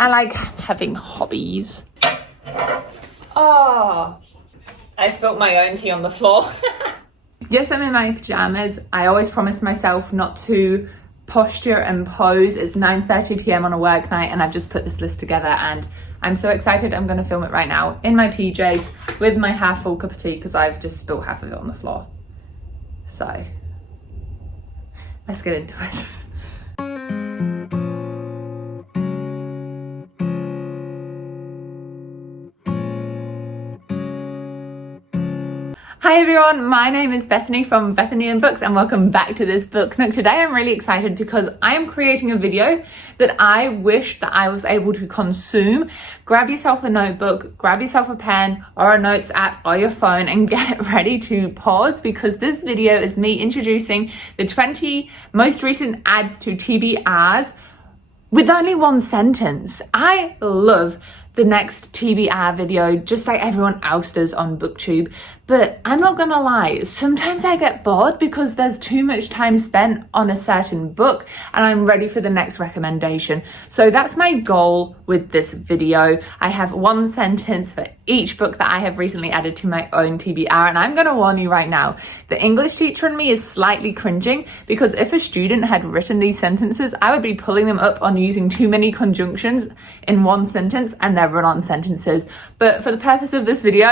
I like having hobbies. Oh, I spilled my own tea on the floor. Yes, I'm in my pajamas. I always promised myself not to posture and pose. It's 9:30 p.m. on a work night and I've just put this list together and I'm so excited. I'm gonna film it right now in my PJs with my half full cup of tea because I've just spilled half of it on the floor. So let's get into it. Hi everyone, my name is Bethany from Bethany and Books and welcome back to this book nook. Today I'm really excited because I am creating a video that I wish that I was able to consume. Grab yourself a notebook, grab yourself a pen or a notes app or your phone and get ready to pause because this video is me introducing the 20 most recent adds to TBRs with only one sentence. I love the next TBR video just like everyone else does on BookTube, but I'm not gonna lie, sometimes I get bored because there's too much time spent on a certain book and I'm ready for the next recommendation. So that's my goal with this video. I have one sentence for each book that I have recently added to my own TBR, and I'm gonna warn you right now, the English teacher in me is slightly cringing because if a student had written these sentences, I would be pulling them up on using too many conjunctions in one sentence and they're run-on sentences. But for the purpose of this video,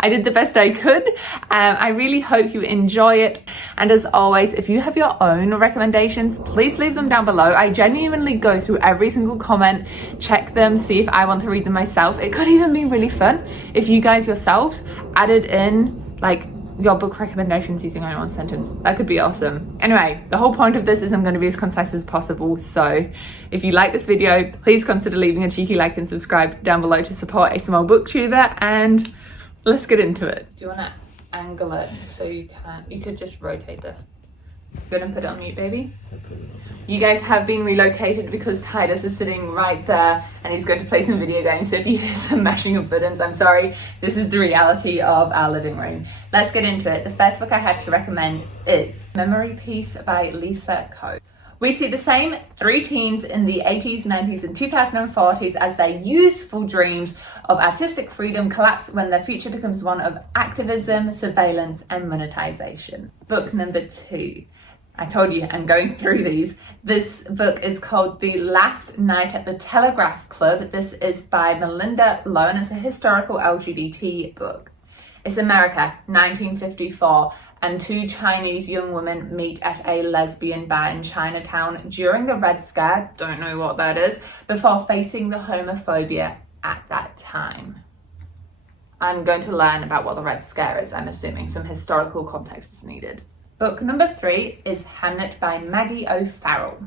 I did the best I could. I really hope you enjoy it. And as always, if you have your own recommendations, please leave them down below. I genuinely go through every single comment, check them, see if I want to read them myself. It could even be really fun if you guys yourselves added in like your book recommendations using only one sentence. That could be awesome. Anyway, the whole point of this is I'm going to be as concise as possible. So if you like this video, please consider leaving a cheeky like and subscribe down below to support a small booktuber, and let's get into it. Do you want to angle it so you could just rotate the... You're gonna put it on mute, baby? You guys have been relocated because Titus is sitting right there and he's going to play some video games. So if you hear some mashing of buttons, I'm sorry. This is the reality of our living room. Let's get into it. The first book I had to recommend is Memory Piece by Lisa Coe. We see the same three teens in the 80s, 90s, and 2040s as their youthful dreams of artistic freedom collapse when their future becomes one of activism, surveillance, and monetization. Book number 2. I told you I'm going through these. This book is called The Last Night at the Telegraph Club. This is by Melinda Lowe. It's a historical LGBT book. It's America, 1954, and two Chinese young women meet at a lesbian bar in Chinatown during the Red Scare, don't know what that is, before facing the homophobia at that time. I'm going to learn about what the Red Scare is. I'm assuming some historical context is needed. Book number 3 is Hamnet by Maggie O'Farrell.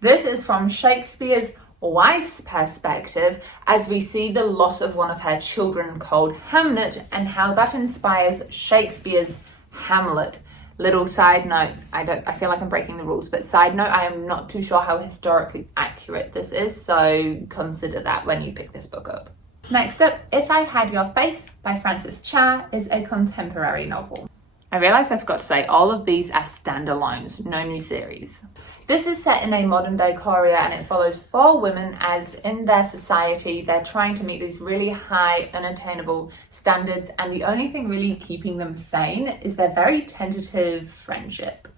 This is from Shakespeare's wife's perspective as we see the loss of one of her children called Hamnet and how that inspires Shakespeare's Hamlet. Little side note, I feel like I'm breaking the rules, but side note, I am not too sure how historically accurate this is, so consider that when you pick this book up. Next up, If I Had Your Face by Frances Cha is a contemporary novel. I realise I forgot to say all of these are standalones, no new series. This is set in a modern day Korea and it follows 4 women as in their society they're trying to meet these really high unattainable standards, and the only thing really keeping them sane is their very tentative friendship.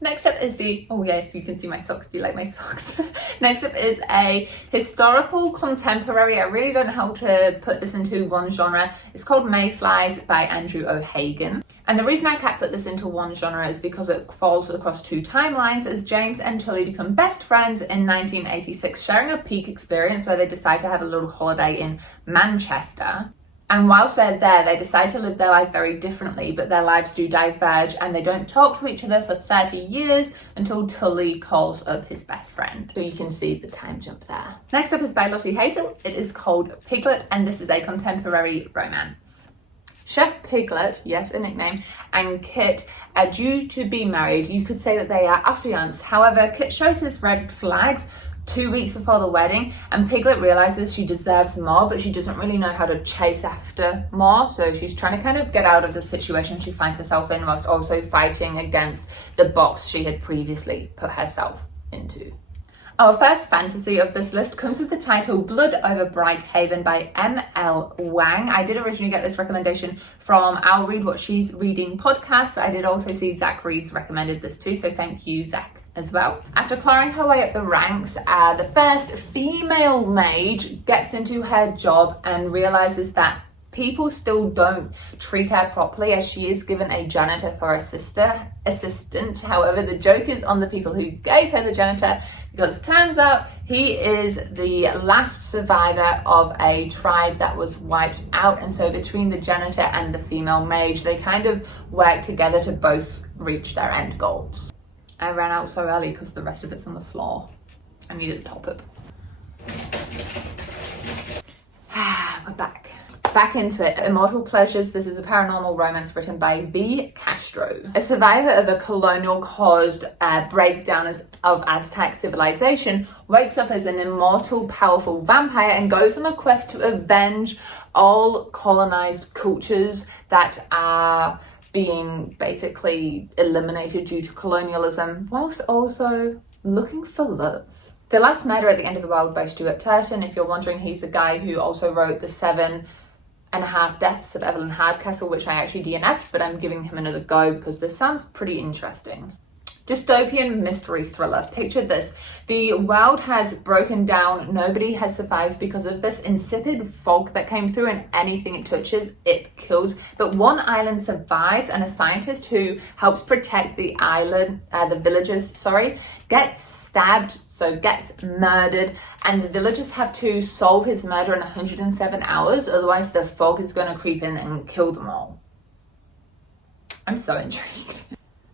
Next up is oh yes, you can see my socks. Do you like my socks? Next up is a historical contemporary. I really don't know how to put this into one genre. It's called Mayflies by Andrew O'Hagan. And the reason I can't put this into one genre is because it falls across 2 timelines as James and Tully become best friends in 1986, sharing a peak experience where they decide to have a little holiday in Manchester. And whilst they're there, they decide to live their life very differently, but their lives do diverge and they don't talk to each other for 30 years until Tully calls up his best friend. So you can see the time jump there. Next up is by Lottie Hazel. It is called Piglet and this is a contemporary romance. Chef Piglet, yes, a nickname, and Kit are due to be married. You could say that they are affianced. However, Kit shows his red flags 2 weeks before the wedding and Piglet realizes she deserves more, but she doesn't really know how to chase after more. So she's trying to kind of get out of the situation she finds herself in whilst also fighting against the box she had previously put herself into. Our first fantasy of this list comes with the title Blood Over Bright Haven by M.L. Wang. I did originally get this recommendation from I'll Read What She's Reading podcast. I did also see Zach Reed's recommended this too, so thank you, Zach, as well. After clawing her way up the ranks, the first female mage gets into her job and realizes that people still don't treat her properly, as she is given a janitor for a assistant. However, the joke is on the people who gave her the janitor, because it turns out he is the last survivor of a tribe that was wiped out. And so between the janitor and the female mage, they kind of work together to both reach their end goals. I ran out so early because the rest of it's on the floor. I needed a top up. We're back. Back into it. Immortal Pleasures. This is a paranormal romance written by V. Castro. A survivor of a colonial-caused breakdown of Aztec civilization wakes up as an immortal, powerful vampire and goes on a quest to avenge all colonized cultures that are being basically eliminated due to colonialism, whilst also looking for love. The Last Murder at the End of the World by Stuart Turton. If you're wondering, he's the guy who also wrote The 7.5 Deaths of Evelyn Hardcastle, which I actually DNF'd, but I'm giving him another go because this sounds pretty interesting. Dystopian mystery thriller. Picture this. The world has broken down. Nobody has survived because of this insipid fog that came through, and anything it touches, it kills. But one island survives, and a scientist who helps protect the island, the villagers, gets stabbed, so gets murdered, and the villagers have to solve his murder in 107 hours. Otherwise, the fog is going to creep in and kill them all. I'm so intrigued.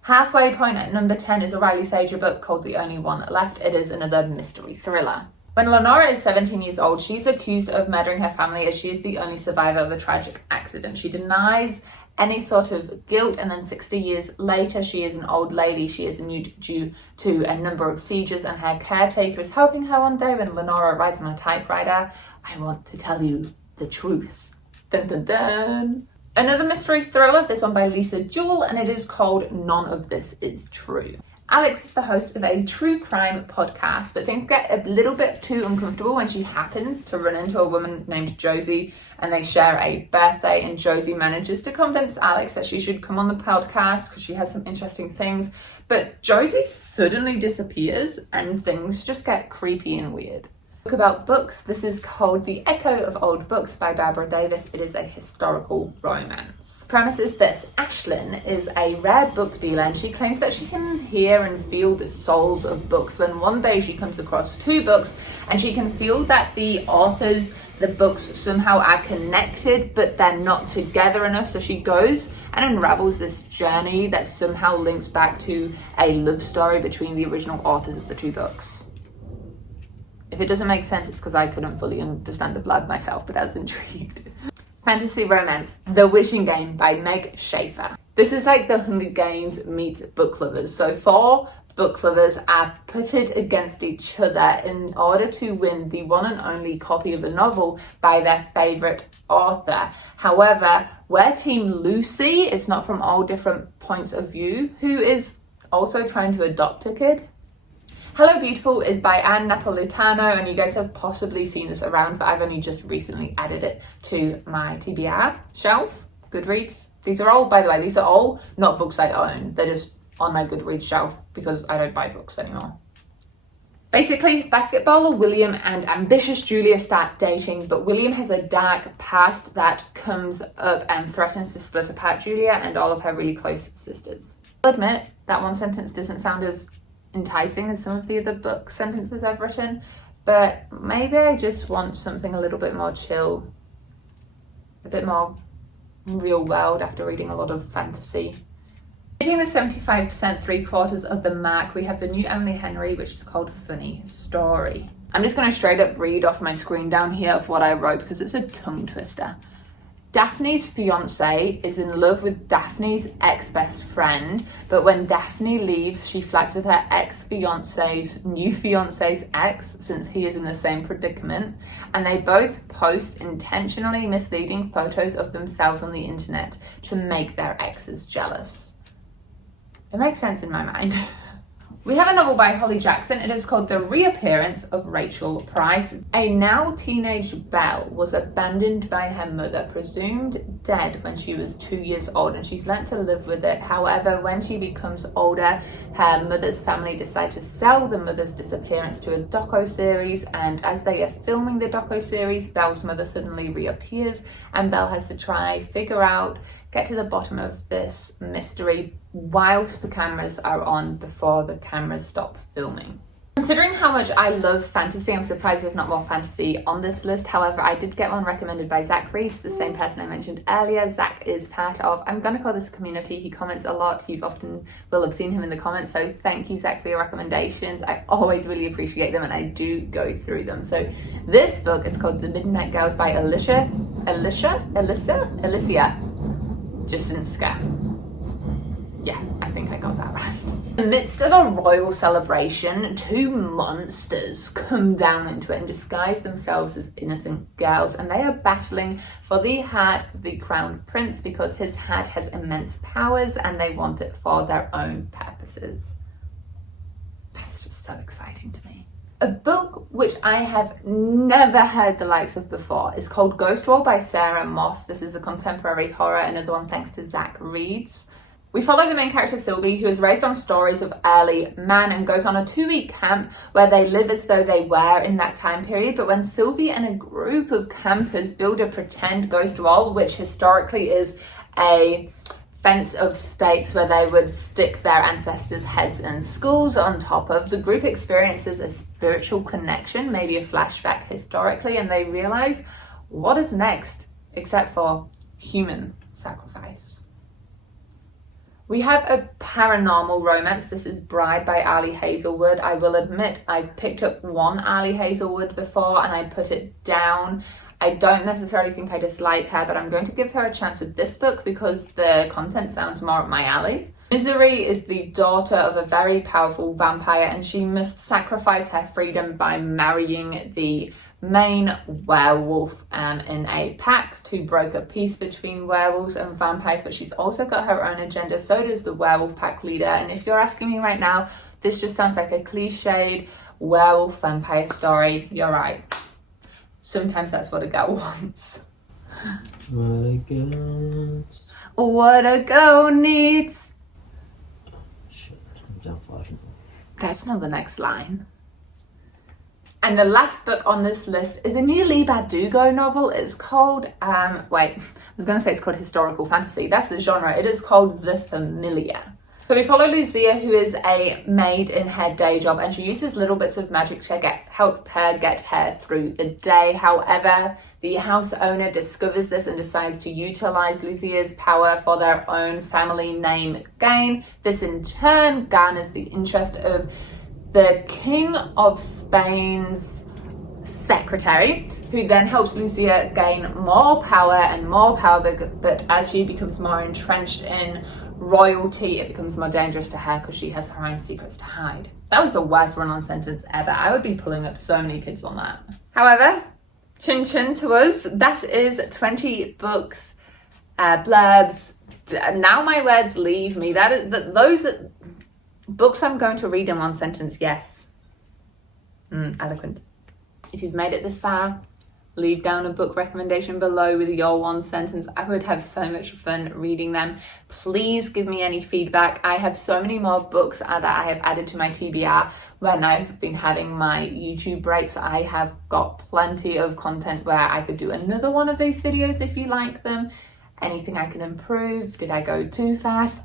Halfway Point at number 10 is a Riley Sager book called The Only One Left. It is another mystery thriller. When Lenora is 17 years old, she's accused of murdering her family, as she is the only survivor of a tragic accident. She denies any sort of guilt, and then 60 years later, she is an old lady. She is nude due to a number of sieges, and her caretaker is helping her one day when Lenora writes on a typewriter, "I want to tell you the truth." Dun dun dun. Another mystery thriller, this one by Lisa Jewell, and it is called None of This Is True. Alex is the host of a true crime podcast, but things get a little bit too uncomfortable when she happens to run into a woman named Josie, and they share a birthday, and Josie manages to convince Alex that she should come on the podcast because she has some interesting things, but Josie suddenly disappears and things just get creepy and weird. Book about books. This is called The Echo of Old Books by Barbara Davis. It is a historical romance. Premise is this. Ashlyn is a rare book dealer, and she claims that she can hear and feel the souls of books, when one day she comes across two books and she can feel that the authors, the books somehow are connected, but they're not together enough. So she goes and unravels this journey that somehow links back to a love story between the original authors of the two books. If it doesn't make sense, it's because I couldn't fully understand the blood myself, but I was intrigued. Fantasy romance, The Wishing Game by Meg Schaefer. This is like the Hunger Games meets book lovers. So 4 book lovers are pitted against each other in order to win the one and only copy of a novel by their favourite author. However, we're Team Lucy. It's not from all different points of view, who is also trying to adopt a kid. Hello Beautiful is by Anne Napolitano, and you guys have possibly seen this around, but I've only just recently added it to my TBR shelf. Goodreads. These are all, by the way, these are all not books I own. They're just on my Goodreads shelf because I don't buy books anymore. Basically, basketballer William and ambitious Julia start dating, but William has a dark past that comes up and threatens to split apart Julia and all of her really close sisters. I'll admit that one sentence doesn't sound as enticing as some of the other book sentences I've written, but maybe I just want something a little bit more chill, a bit more real world after reading a lot of fantasy. Hitting the 75% 3/4 of the mark, we have the new Emily Henry, which is called Funny Story. I'm just going to straight up read off my screen down here of what I wrote because it's a tongue twister. Daphne's fiance is in love with Daphne's ex-best friend, but when Daphne leaves, she flirts with her ex-fiance's new fiance's ex, since he is in the same predicament, and they both post intentionally misleading photos of themselves on the internet to make their exes jealous. It makes sense in my mind. We have a novel by Holly Jackson. It is called The Reappearance of Rachel Price. A now teenage Belle was abandoned by her mother, presumed dead when she was 2 years old, and she's learnt to live with it. However, when she becomes older, her mother's family decide to sell the mother's disappearance to a docu-series, and as they are filming the docu-series, Belle's mother suddenly reappears, and Belle has to try, get to the bottom of this mystery whilst the cameras are on before the cameras stop filming. Considering how much I love fantasy, I'm surprised there's not more fantasy on this list. However, I did get one recommended by Zach Reeds, the same person I mentioned earlier. Zach is part of, I'm going to call this a community. He comments a lot. You often will have seen him in the comments. So thank you, Zach, for your recommendations. I always really appreciate them and I do go through them. So this book is called The Midnight Girls by Alicia Jasinska. Yeah, I think I got that right. In the midst of a royal celebration, two monsters come down into it and disguise themselves as innocent girls, and they are battling for the heart of the crowned prince because his heart has immense powers and they want it for their own purposes. That's just so exciting to me. A book which I have never heard the likes of before is called Ghost Wall by Sarah Moss. This is a contemporary horror, another one thanks to Zach Reeds. We follow the main character Sylvie, who is raised on stories of early man and goes on a 2-week camp where they live as though they were in that time period. But when Sylvie and a group of campers build a pretend ghost wall, which historically is a fence of stakes where they would stick their ancestors' heads and skulls on top of, the group experiences a spiritual connection, maybe a flashback historically, and they realize what is next except for human sacrifice. We have a paranormal romance. This is Bride by Ali Hazelwood. I will admit I've picked up one Ali Hazelwood before and I put it down. I don't necessarily think I dislike her, but I'm going to give her a chance with this book because the content sounds more up my alley. Misery is the daughter of a very powerful vampire and she must sacrifice her freedom by marrying the main werewolf in a pact to broker peace between werewolves and vampires, but she's also got her own agenda. So does the werewolf pack leader. And if you're asking me right now, this just sounds like a cliched werewolf vampire story. You're right. Sometimes that's what a girl wants. What a girl needs. Shit, I'm down 5 now. That's not the next line. And the last book on this list is a new Leigh Bardugo novel. It's called, I was going to say it's called historical fantasy. That's the genre. It is called The Familiar. So we follow Lucia, who is a maid in her day job, and she uses little bits of magic to help her get her through the day. However, the house owner discovers this and decides to utilize Lucia's power for their own family name gain. This in turn garners the interest of the King of Spain's secretary, who then helps Lucia gain more power, but as she becomes more entrenched in royalty, it becomes more dangerous to her because she has her own secrets to hide. That was the worst run-on sentence ever. I would be pulling up so many kids on that. However, chin chin to us, that is 20 books, blurbs. Now my words leave me. Those books I'm going to read in one sentence, yes. Eloquent. If you've made it this far, leave down a book recommendation below with your one sentence. I would have so much fun reading them. Please give me any feedback. I have so many more books that I have added to my TBR when I've been having my YouTube breaks. I have got plenty of content where I could do another one of these videos if you like them. Anything I can improve? Did I go too fast?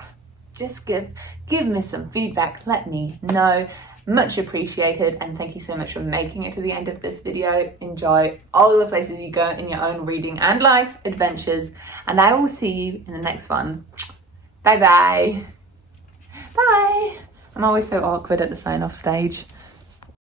Just give me some feedback. Let me know. Much appreciated, and thank you so much for making it to the end of this video. Enjoy all the places you go in your own reading and life adventures, and I will see you in the next one. Bye bye. Bye. I'm always so awkward at the sign off stage.